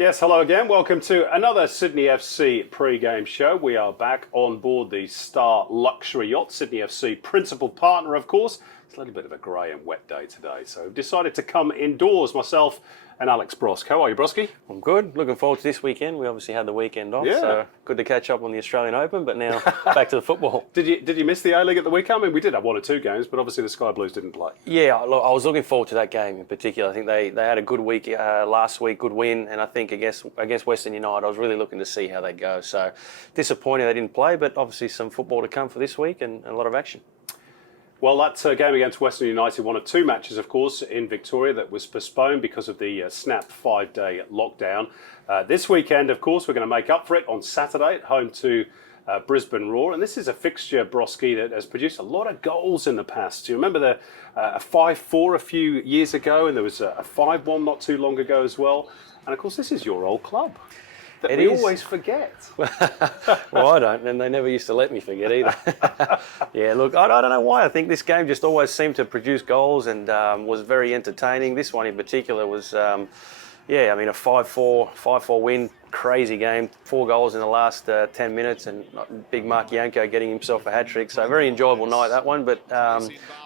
Yes, hello again. Welcome to another Sydney FC pre-game show. We are back on board the Star Luxury Yacht, Sydney FC principal partner, of course. It's a little bit of a grey and wet day today, so I've decided to come indoors, myself and Alex Brosk. How are you, Brosky? I'm good. Looking forward to this weekend. We obviously had the weekend off, so good to catch up on the Australian Open, but now back to the football. Did you miss the A-League at the weekend? I mean, we did have one or two games, but obviously the Sky Blues didn't play. Yeah, I was looking forward to that game in particular. I think they had a good week last week, good win, and I think against Western United, I was really looking to see how they go. So disappointing they didn't play, but obviously some football to come for this week and a lot of action. Well, that game against Western United, one of two matches, of course, in Victoria that was postponed because of the snap 5-day lockdown. This weekend, of course, we're going to make up for it on Saturday at home to Brisbane Roar. And this is a fixture, Broski, that has produced a lot of goals in the past. Do you remember the 5-4 a few years ago? And there was a 5-1 not too long ago as well. And, of course, this is your old club. That we always forget. Well, I don't, and they never used to let me forget either. Yeah, look, I don't know why. I think this game just always seemed to produce goals and was very entertaining. This one in particular was, a 5-4 win. Crazy game, 4 goals in the last 10 minutes, and big Mark Yanko getting himself a hat-trick. So a very enjoyable night, that one. But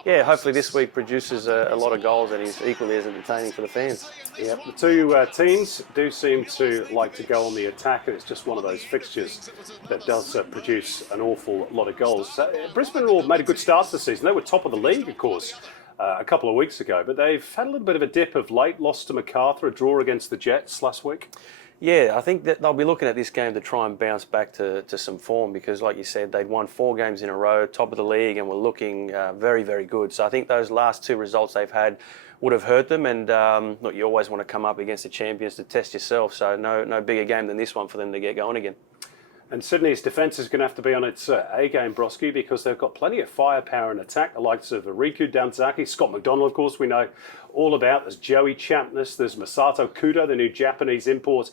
hopefully this week produces a lot of goals and is equally as entertaining for the fans. Yeah, the two teams do seem to like to go on the attack, and it's just one of those fixtures that does produce an awful lot of goals. Brisbane Roar made a good start to the season. They were top of the league, of course, a couple of weeks ago, but they've had a little bit of a dip of late, lost to Macarthur, a draw against the Jets last week. Yeah, I think that they'll be looking at this game to try and bounce back to some form because, like you said, they'd won 4 games in a row, top of the league, and were looking very, very good. So I think those last 2 results they've had would have hurt them. And look, you always want to come up against the champions to test yourself. So no bigger game than this one for them to get going again. And Sydney's defence is going to have to be on its A-game, Broski, because they've got plenty of firepower in attack, the likes of Riku Danzaki, Scott McDonald, of course, we know all about. There's Joey Champness, there's Masato Kudo, the new Japanese import,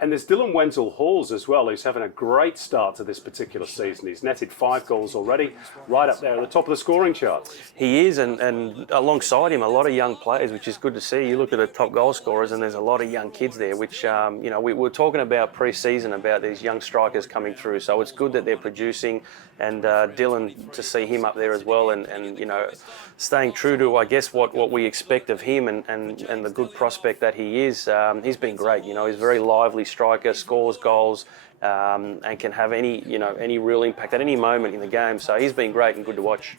and there's Dylan Wenzel-Halls as well, who's having a great start to this particular season. He's netted 5 goals already, right up there at the top of the scoring chart. He is, and alongside him, a lot of young players, which is good to see. You look at the top goal scorers, and there's a lot of young kids there, which, we were talking about pre-season about these young strikers coming through. So it's good that they're producing, and Dylan, to see him up there as well, and staying true to, I guess, what we expect of him and the good prospect that he is. He's been great. He's a very lively striker, scores goals, and can have any real impact at any moment in the game. So he's been great and good to watch.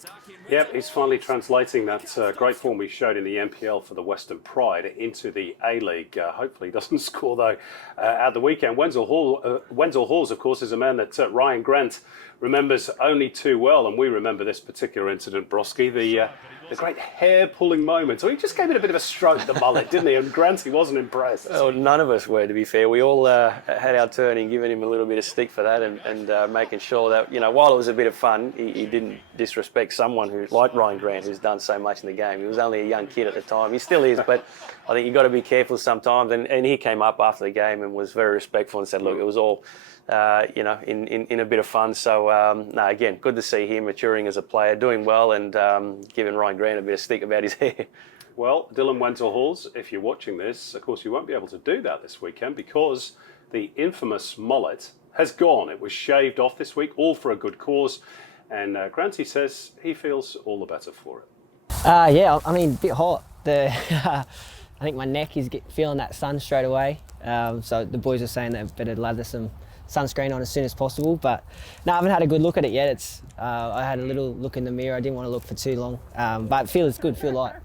Yep, he's finally translating that great form he showed in the NPL for the Western Pride into the A-League. Hopefully he doesn't score, though, at the weekend. Wenzel-Halls, of course, is a man that Rhyan Grant remembers only too well, and we remember this particular incident, Broski, the great hair-pulling moment. So he just gave it a bit of a stroke, the mullet, didn't he? And Grant, he wasn't impressed. Oh, none of us were, to be fair. We all had our turn in giving him a little bit of stick for that and making sure that, while it was a bit of fun, he didn't disrespect someone who, like Rhyan Grant, who's done so much in the game. He was only a young kid at the time. He still is, but I think you've got to be careful sometimes. And he came up after the game and was very respectful and said, look, it was all in a bit of fun. So, again, good to see him maturing as a player, doing well, and giving Rhyan Grant a bit of stick about his hair. Well, Dylan Wenzel-Halls, if you're watching this, of course, you won't be able to do that this weekend because the infamous mullet has gone. It was shaved off this week, all for a good cause. And Granty says he feels all the better for it. A bit hot. I think my neck is feeling that sun straight away. So the boys are saying they better lather some sunscreen on as soon as possible, but no, I haven't had a good look at it yet. I had a little look in the mirror. I didn't want to look for too long, but feels good, feel light.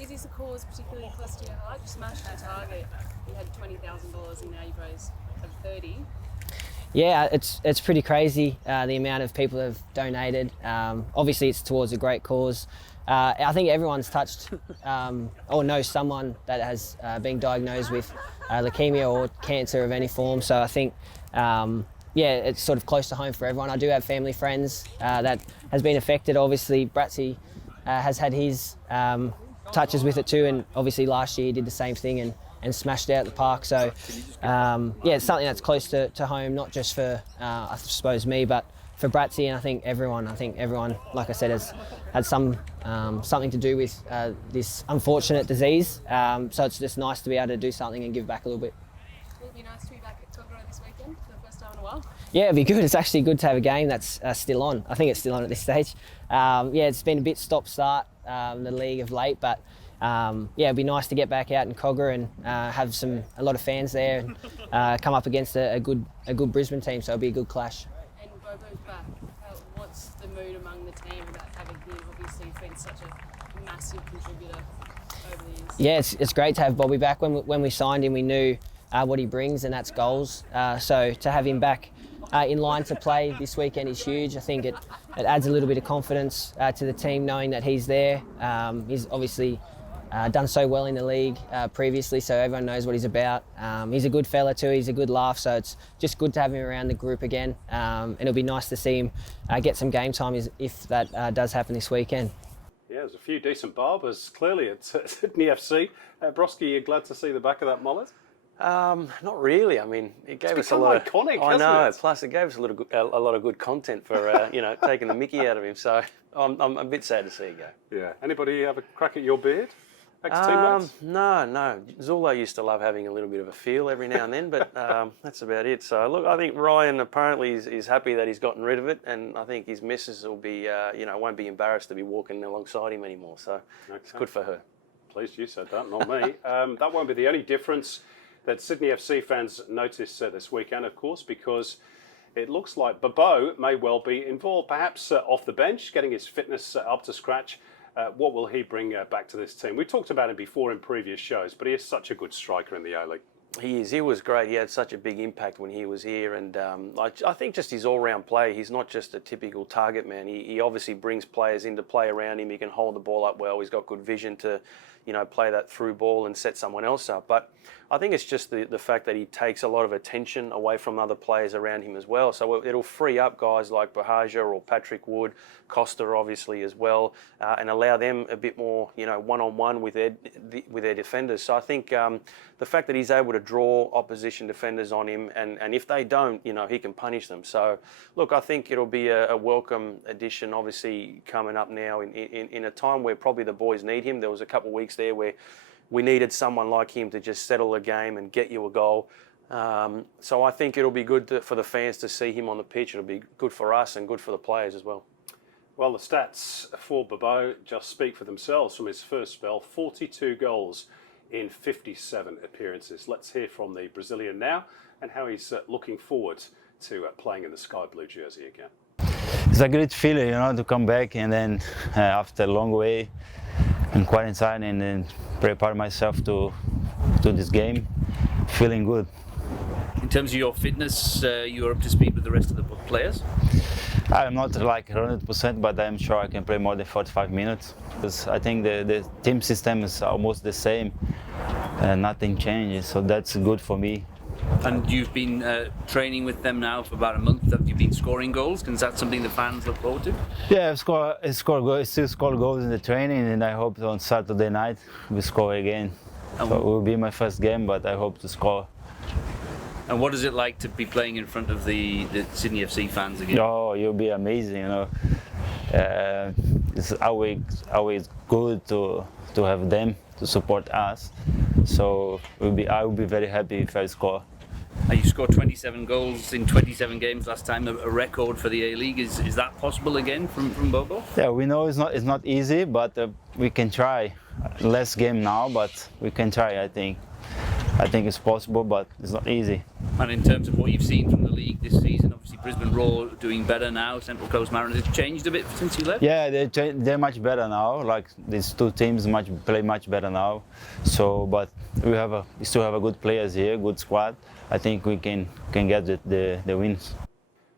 Is this a cause particularly close to your heart? You smashed that target. You had $20,000 and now you've raised over 30. Yeah, it's pretty crazy the amount of people have donated. Obviously, it's towards a great cause. I think everyone's touched or knows someone that has been diagnosed with leukemia or cancer of any form. So I think, it's sort of close to home for everyone. I do have family friends that has been affected. Obviously, Bratsy has had his touches with it too, and obviously last year he did the same thing and smashed it out the park. So it's something that's close to home, not just for I suppose me, but for Bratsy, and I think everyone, like I said, has had something to do with this unfortunate disease. So it's just nice to be able to do something and give back a little bit. Will it be nice to be back at Kogarah this weekend for the first time in a while? Yeah, it'd be good. It's actually good to have a game that's still on. I think it's still on at this stage. Yeah, it's been a bit stop-start, the league of late, but yeah, it'd be nice to get back out in Kogarah and have a lot of fans there and come up against a good Brisbane team, so it'll be a good clash. And Bobô's back. What's the mood among the team about having him? Obviously, he's been such a massive contributor over the years. Yeah, it's great to have Bobby back. When we signed him, we knew what he brings, and that's goals. So to have him back in line to play this weekend is huge. I think it adds a little bit of confidence to the team knowing that he's there. He's obviously done so well in the league previously, so everyone knows what he's about. He's a good fella too, he's a good laugh, so it's just good to have him around the group again. And it'll be nice to see him get some game time if that does happen this weekend. Yeah, there's a few decent barbers clearly at Sydney FC. Brosky, you glad to see the back of that mullet? Not really. I mean, it gave us a lot of iconic, I know. hasn't it? Plus, it gave us a lot of good content for taking the mickey out of him. So I'm a bit sad to see it go. Yeah. Anybody have a crack at your beard? Ex-teammates? No. Zula used to love having a little bit of a feel every now and then, but that's about it. So look, I think Ryan apparently is happy that he's gotten rid of it, and I think his missus will be, won't be embarrassed to be walking alongside him anymore. So it's good for her. Pleased you said that, not me. That won't be the only difference that Sydney FC fans notice this weekend, of course, because it looks like Bobô may well be involved, perhaps off the bench, getting his fitness up to scratch. What will he bring back to this team? We talked about him before in previous shows, but he is such a good striker in the A-League. He is. He was great. He had such a big impact when he was here, and I think just his all-round play. He's not just a typical target man. He obviously brings players in to play around him. He can hold the ball up well. He's got good vision to, play that through ball and set someone else up. But I think it's just the fact that he takes a lot of attention away from other players around him as well. So it'll free up guys like Bahaja or Patrick Wood, Costa obviously as well, and allow them a bit more, one-on-one with their defenders. So I think the fact that he's able to draw opposition defenders on him, and if they don't, he can punish them. So look, I think it'll be a welcome addition, obviously coming up now in a time where probably the boys need him. There was a couple of weeks there where we needed someone like him to just settle a game and get you a goal. So I think it'll be good for the fans to see him on the pitch. It'll be good for us and good for the players as well. Well, the stats for Bobô just speak for themselves from his first spell. 42 goals in 57 appearances. Let's hear from the Brazilian now and how he's looking forward to playing in the sky blue jersey again. It's a great feeling, to come back and then after a long way and quarantine and then prepare myself to this game, feeling good. In terms of your fitness, you're up to speed with the rest of the players? I'm not like 100%, but I'm sure I can play more than 45 minutes. Because I think the team system is almost the same, nothing changes, so that's good for me. And you've been training with them now for about a month. Have you been scoring goals? Is that something the fans look forward to? Yeah, I still score goals in the training, and I hope on Saturday night we score again. So it will be my first game, but I hope to score. And what is it like to be playing in front of the Sydney FC fans again? Oh, you'll be amazing, It's always good to have them to support us. So I will be very happy if I score. You scored 27 goals in 27 games last time, a record for the A-League. Is that possible again from Bobô? Yeah, we know it's not easy, but we can try. Less game now, but we can try, I think. I think it's possible, but it's not easy. And in terms of what you've seen from the league this season, obviously Brisbane Roar doing better now, Central Coast Mariners, it's changed a bit since you left? Yeah, they're much better now. Like these two teams play much better now. So, but we still have a good players here, good squad. I think we can get the wins.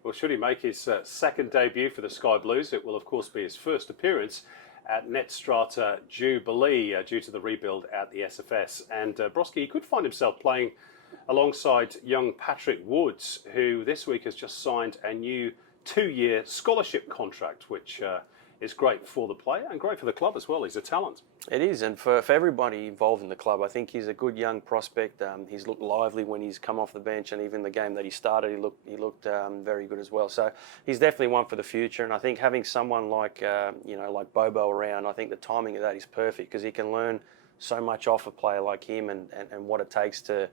Well, should he make his second debut for the Sky Blues, it will of course be his first appearance at Net Strata Jubilee due to the rebuild at the SFS. And Brosky, he could find himself playing alongside young Patrick Woods, who this week has just signed a new 2-year scholarship contract, which is great for the player and great for the club as well. He's a talent. It is, and for everybody involved in the club, I think he's a good young prospect. He's looked lively when he's come off the bench, and even the game that he started, he looked very good as well. So he's definitely one for the future, and I think having someone like like Bobô around, I think the timing of that is perfect because he can learn so much off a player like him and what it takes to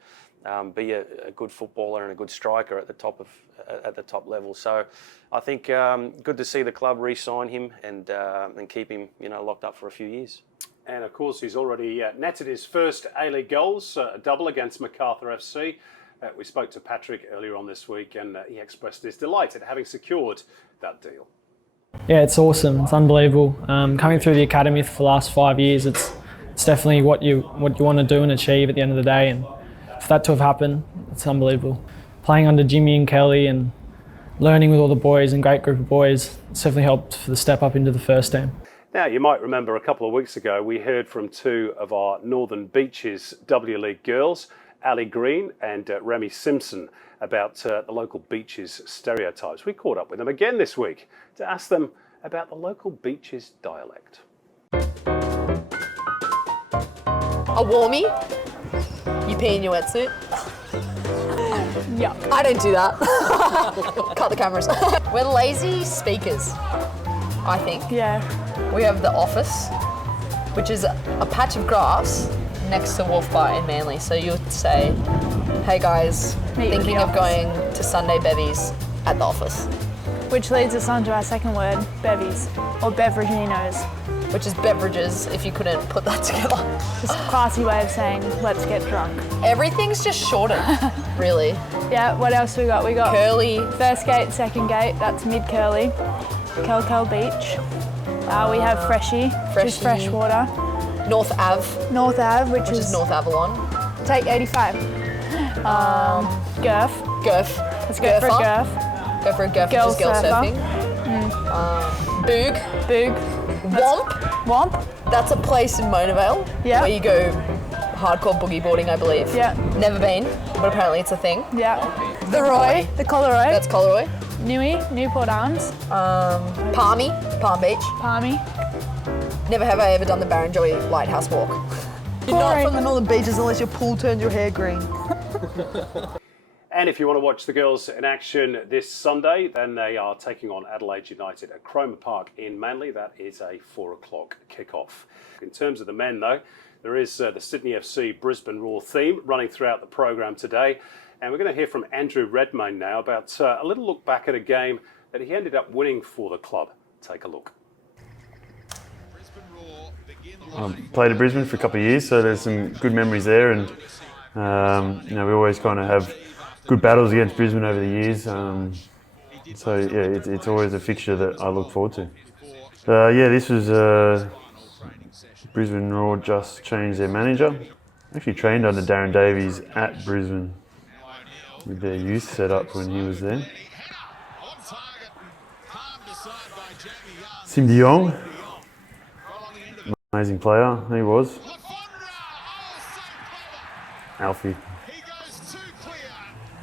be a good footballer and a good striker at the top level. So I think good to see the club re-sign him and keep him locked up for a few years. And of course, he's already netted his first A-League goals, a double against Macarthur FC. We spoke to Patrick earlier on this week, and he expressed his delight at having secured that deal. Yeah, it's awesome. It's unbelievable. Coming through the academy for the last 5 years, it's definitely what you want to do and achieve at the end of the day. And for that to have happened, it's unbelievable. Playing under Jimmy and Kelly and learning with all the boys and great group of boys, it's definitely helped for the step up into the first team. Now, you might remember a couple of weeks ago, we heard from two of our Northern Beaches W-League girls, Ally Green and Remy Simpson, about the local beaches stereotypes. We caught up with them again this week to ask them about the local beaches dialect. A warmie? You pee in your wetsuit? Yeah. I don't do that. Cut the cameras. We're lazy speakers, I think. Yeah. We have the office, which is a patch of grass next to Wolf Bar in Manly. So you would say, hey guys, Meet thinking at of the going to Sunday bevies at the office. Which leads us on to our second word, bevies, or beveraginos. Which is beverages, if you couldn't put that together. Just a classy way of saying, let's get drunk. Everything's just shortened, really. Yeah, what else we got? We got Curly. first gate, second gate, that's mid-curly. Kel Beach. We have Freshie, which is freshwater. North Ave, North Ave, which is North Avalon. Take 85. Gurf. Gurf. Let's go for a Gurf. Go for a Gurf, Girl which is girl surfer. surfing. Boog. Boog. Womp. Womp. That's a place in Monavale Yeah. where you go hardcore boogie boarding, I believe. Yeah. Never been, but apparently it's a thing. Yeah. The Roy. The Collaroy. That's Collaroy. Newport Arms. Palmy, Palm Beach. Palmy. Never have I ever done the Barrenjoey Lighthouse Walk. You're not from the Northern Beaches unless your pool turns your hair green. And if you want to watch the girls in action this Sunday, then they are taking on Adelaide United at Cromer Park in Manly. That is a 4 o'clock kickoff. In terms of the men, though, there is the Sydney FC Brisbane Roar theme running throughout the program today. And we're going to hear from Andrew Redmayne now about a little look back at a game that he ended up winning for the club. Take a look. Played at Brisbane for a couple of years, so there's some good memories there, and we always kind of have good battles against Brisbane over the years. So yeah, it's always a fixture that I look forward to. This was Brisbane Roar just changed their manager. Actually trained under Darren Davies at Brisbane with their youth set up when he was there. Sim de Jong, amazing player, he was. Alfie,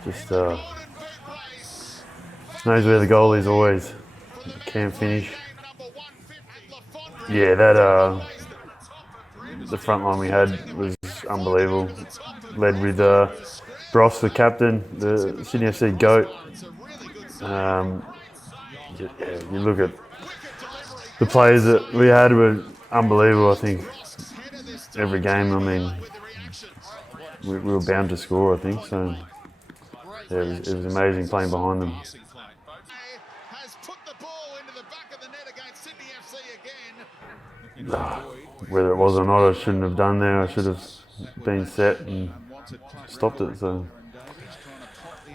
just knows where the goal is always, can finish. Yeah, the front line we had was unbelievable. Led with Bross, the captain, the Sydney FC GOAT. You look at the players that we had were unbelievable. I think every game, we were bound to score, I think. So yeah, it was amazing playing behind them. Whether it was or not, I shouldn't have done there. I should have been set and stopped it. So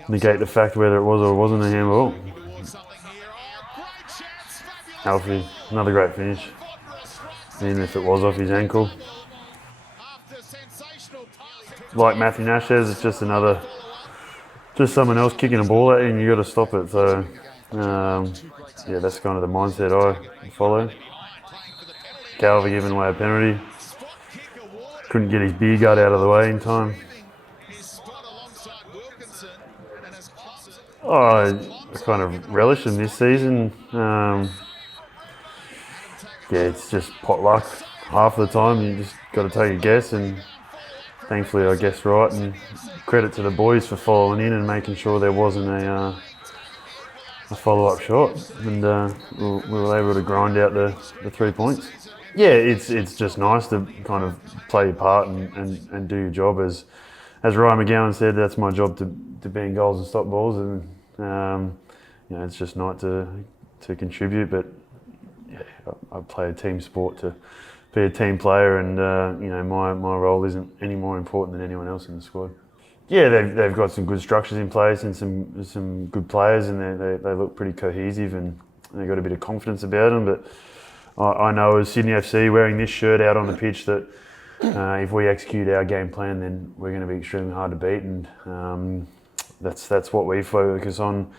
negate the fact whether it was or wasn't a handball. Alfie, another great finish. Even if it was off his ankle. Like Matthew Nash says, it's just someone else kicking a ball at you and you got to stop it. So yeah, that's kind of the mindset I follow. Calver giving away a penalty. Couldn't get his beer gut out of the way in time. I kind of relish him this season. It's just pot luck. Half the time you just got to take a guess, and thankfully I guessed right. And credit to the boys for following in and making sure there wasn't a follow-up shot, and we were able to grind out the 3 points. Yeah, it's just nice to kind of play your part and do your job. As Ryan McGowan said, that's my job to be in goals and stop balls, and you know, it's just nice to contribute. But yeah, I play a team sport to be a team player, and you know, my role isn't any more important than anyone else in the squad. Yeah, they've got some good structures in place and some good players, and they look pretty cohesive, and they've got a bit of confidence about them. But I know as Sydney FC, wearing this shirt out on the pitch, that if we execute our game plan, then we're going to be extremely hard to beat, and that's what we focus on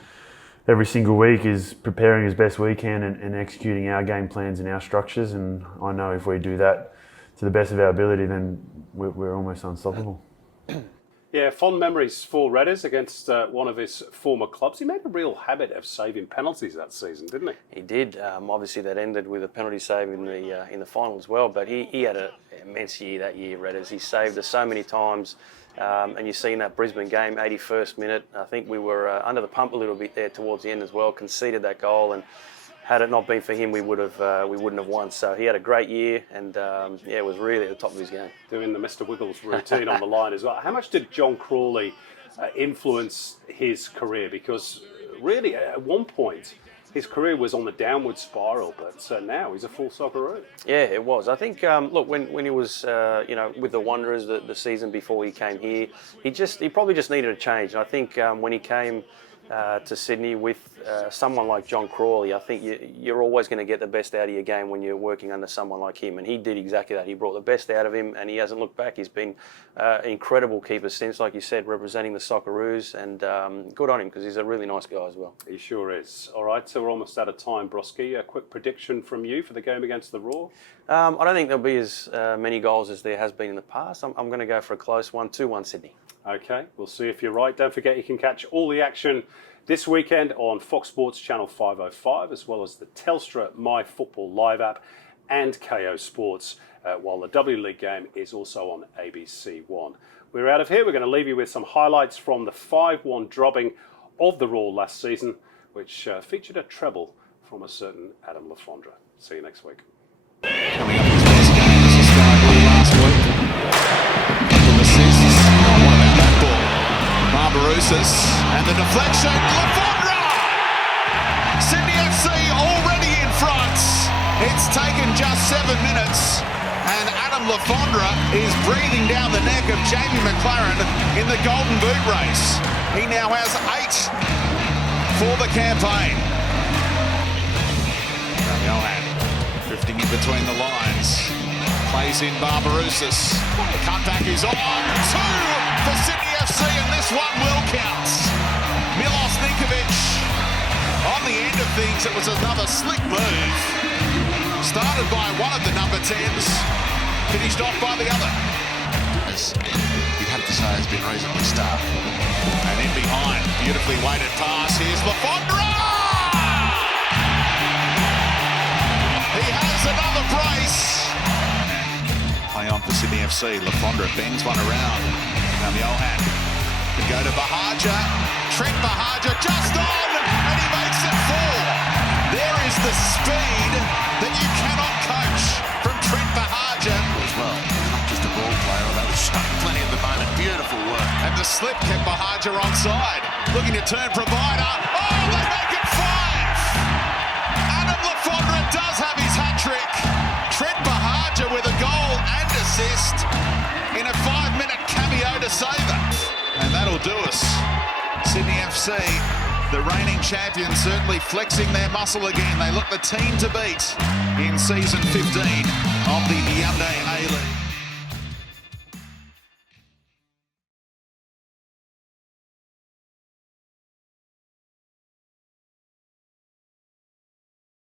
every single week, is preparing as best we can and executing our game plans and our structures. And I know if we do that to the best of our ability, then we're almost unstoppable. Yeah, fond memories for Redders against one of his former clubs. He made a real habit of saving penalties that season, didn't he? He did. Obviously, that ended with a penalty save in the final as well. But he had an immense year that year, Redders. He saved us so many times. And you see in that Brisbane game, 81st minute, I think we were under the pump a little bit there towards the end as well. Conceded that goal, and had it not been for him, we wouldn't have won. So he had a great year, and yeah, it was really at the top of his game. Doing the Mr. Wiggles routine on the line as well. How much did John Crawley influence his career? Because really, at one point, his career was on the downward spiral, but now he's a full Socceroo. Yeah, it was. I think, look, when he was, you know, with the Wanderers the season before he came here, he probably just needed a change. And I think when he came to Sydney with someone like John Crawley, I think you're always going to get the best out of your game when you're working under someone like him. And he did exactly that. He brought the best out of him, and he hasn't looked back. He's been an incredible keeper since, like you said, representing the Socceroos. And good on him, because he's a really nice guy as well. He sure is. All right, so we're almost out of time, Broski. A quick prediction from you for the game against the Raw? I don't think there'll be as many goals as there has been in the past. I'm going to go for a close one, 2-1 Sydney. Okay, we'll see if you're right. Don't forget you can catch all the action this weekend on Fox Sports Channel 505, as well as the Telstra My Football Live app and KO Sports, while the W-League game is also on ABC One. We're out of here. We're going to leave you with some highlights from the 5-1 drubbing of the Raw last season, which featured a treble from a certain Adam Lafondra. See you next week. Coming up his best game as a Sky Blue last week. Couple of assists. Oh, what about that ball? Barbarouses and the deflection. Lafondra! Sydney FC already in front. It's taken just 7 minutes, and Adam Lafondra is breathing down the neck of Jamie McLaren in the Golden Boot race. He now has 8 for the campaign. Johan drifting in between the lines. Plays in Barbarouses. The cutback is on. 2 for Sydney FC, and this one will count. Milos Ninkovic on the end of things. It was another slick move. Started by one of the number 10s, finished off by the other. You'd have to say has been reasonably stark. And in behind, beautifully weighted pass. Here's Lafondra! He has another brace. Play on for Sydney FC. Lafondra bends one around. Now Johan can go to Bahaja. Trent Bahaja just on, and he makes it 4. There is the speed that you cannot coach from Trent Bahaja. As well, not just a ball player, that was showing plenty at the moment. Beautiful work. And the slip kept Bahaja onside. Looking to turn provider. Oh, they make it 5! Adam Lafondra does have his hat-trick. Trent Bahaja with a goal and assist in a 5-minute cameo to save it. And that'll do us. Sydney FC, the reigning champions, certainly flexing their muscle again. They look the team to beat in season 15 of the Hyundai